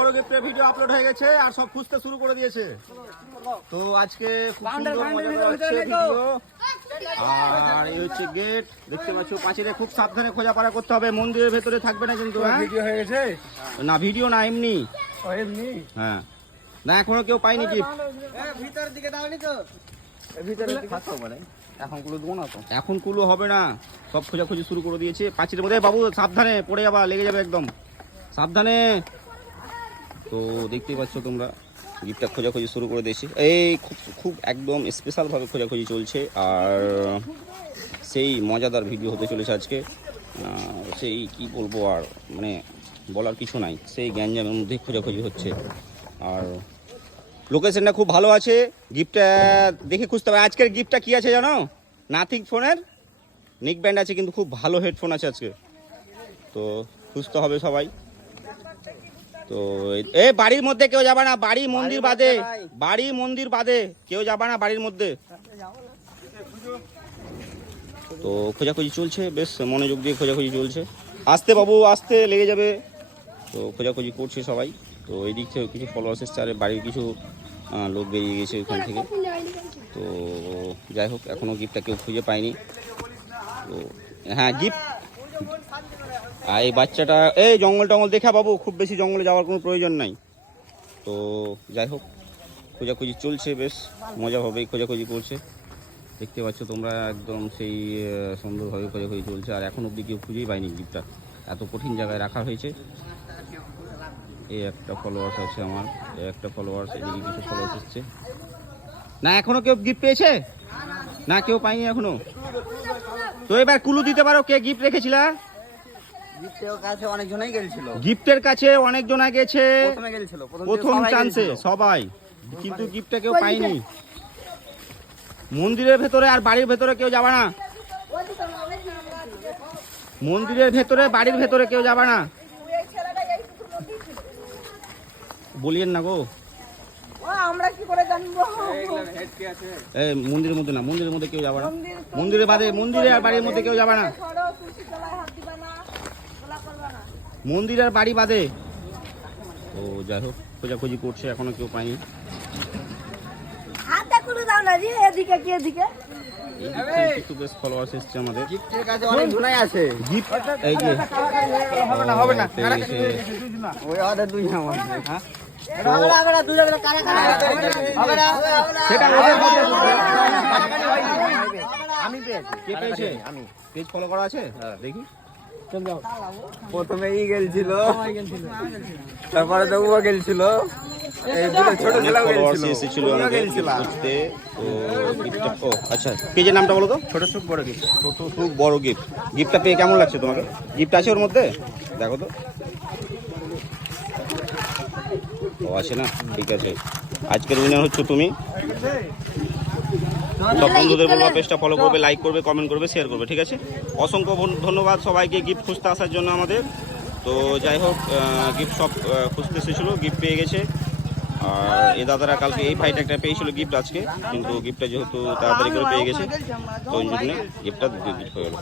বড় গিফটের video upload হয়ে গেছে আর সব খুঁজতে শুরু করে দিয়েছে। তো আজকে খুব সুন্দর মজা করা হচ্ছে ভিডিও। আর এই হচ্ছে গেট, দেখতে পাচ্ছ পাঁচিলে খুব সাবধানে খোঁজাপাড়া করতে হবে, মন্দিরের ভেতরে থাকবে না কিন্তু। ভিডিও হয়ে গেছে না ভিডিও না, এমনি। এমনি? হ্যাঁ না, এখনো কেউ পাইনি গিফট। ভিতরের দিকে দাওনি তো? ভিতরে থাকতো মানে এখন কুলো দেবো না তো। এখন কুলো হবে না, সব খোঁজাখুঁজি শুরু করে দিয়েছে পাঁচিলের মধ্যে। বাবু সাবধানে, পড়ে যাবা, লেগে যাবে একদম, সাবধানে। তো দেখতেই পাচ্ছ তোমরা গিফটটা খোঁজাখুঁজি শুরু করে দিয়েছি। এই খুব একদম স্পেশালভাবে খোঁজাখুঁজি চলছে আর সেই মজাদার ভিডিও হতে চলেছে আজকে। সেই কি বলবো আর, মানে বলার কিছু নাই, সেই গ্যাঞ্জামের মধ্যে খোঁজাখুঁজি হচ্ছে। আর লোকেশনটা খুব ভালো আছে, গিফটটা দেখে খুঁজতে হবে। আজকের গিফটটা কি আছে জানো? নাথিং ফোনের নিক ব্যান্ড আছে, কিন্তু খুব ভালো হেডফোন আছে আজকে। তো খুঁজতে হবে সবাই। তো এই বাড়ির মধ্যে কেউ যাবে না, বাড়ি মন্দির বাদে, বাড়ি মন্দির বাদে কেউ যাবে না বাড়ির মধ্যে। তো খোঁজাখুঁজি চলছে, বেশ মনোযোগ দিয়ে খোঁজাখুঁজি চলছে। আসতে বাবু, আসতে, লেগে যাবে। তো খোঁজাখুঁজি করছে সবাই। তো এই দিক থেকে কিছু ফলোয়ার্স এসছে, আর বাড়ির কিছু লোক বেরিয়ে গেছে ওখান থেকে। তো যাই হোক, এখনও গিফটটা কেউ খুঁজে পায়নি। তো হ্যাঁ, গিফট। আর এই বাচ্চাটা, এই জঙ্গল টঙ্গল দেখা বাবু, খুব বেশি জঙ্গলে যাওয়ার কোনো প্রয়োজন নাই। তো যাই হোক, খোঁজাখুঁজি চলছে, বেশ মজাভাবেই খোঁজাখুঁজি করছে। দেখতে পাচ্ছ তোমরা, একদম সেই সুন্দরভাবে খোঁজাখুঁজি চলছে। আর এখন অবধি কেউ খুঁজেই পায়নি গিফটটা, এত কঠিন জায়গায় রাখা হয়েছে। এই একটা ফলোয়ার্স আছে আমার, এই একটা ফলোয়ার্স, এদিকে কিছু ফলোয়ার্স এসছে। না এখনো কেউ গিফট পেয়েছে না, কেউ পায়নি এখনো। তো এবার কুলু দিতে পারো, কে গিফট রেখেছিলা? গিফটের কাছে অনেকজনই গেছিল, গিফটের কাছে অনেকজনা গেছে প্রথমে গেছিল, প্রথম চান্সে সবাই, কিন্তু গিফটটা কেউ পায়নি। মন্দিরের ভেতরে আর বাড়ির ভেতরে কেউ যাবে না, মন্দিরের ভেতরে বাড়ির ভেতরে কেউ যাবে না, বলিয়েন না গো। আমরা কি করে জানবো? এই মন্দিরের মধ্যে না, মন্দিরের মধ্যে কেউ যাবে না, মন্দিরের বাদে, মন্দিরে আর বাড়ির মধ্যে কেউ যাবে না, মন্দির আর বাড়ি বাদে। তো যাই হোক, খোঁজাখুঁজি করছে, এখনো কেউ পায়নি। হাতে কুলু দাও না রে, এদিকে কি এদিকে? কিছু বেশ ফলোয়ার্স এসছে আমাদের। গিফটের কাছে অনেকজনই আছে। গিফট এই যে হবে না, হবে না, ওই আদা দুই না আমার। হ্যাঁ হবে না, হবে না, দুই জায়গা কারা কারা হবে না, সেটা ওদের মধ্যে আমি পেয়েছি। কে পেয়েছে? আমি পেজ ফলো করা আছে, দেখি। প্রথমে ই গেলছিল, তারপরে দেবুয়া গেলছিল, এই দুটো ছোট ছেলেও এসেছিল আমাদের বুঝতে। তো গিফটটা, ও আচ্ছা, পেজের নামটা বলো তো। ছোট সুখ বড় গিফট। ছোট সুখ বড় গিফট। গিফটটা পেয়ে কেমন লাগছে তোমাকে? গিফট আছে ওর মধ্যে, দেখো তো। ও আছে না, ঠিক আছে। আজকের উইনার হচ্ছে তুমি। সব বন্ধুদের বলবো পেজটা ফলো করবে, লাইক করবে, কমেন্ট করবে, শেয়ার করবে, ঠিক আছে। অসংখ্য ধন্যবাদ সবাইকে গিফট খুঁজতে আসার জন্য আমাদের। তো যাই হোক, গিফট সব খুঁজতে এসেছিলো, গিফট পেয়ে গেছে। আর এই দাদারা কালকে, এই ভাইটা একটা পেয়েছিল গিফট আজকে, কিন্তু গিফটটা যেহেতু তাড়াতাড়ি করে পেয়ে গেছে, তো ওই জন্য গিফটটা গিফট হয়ে গেল।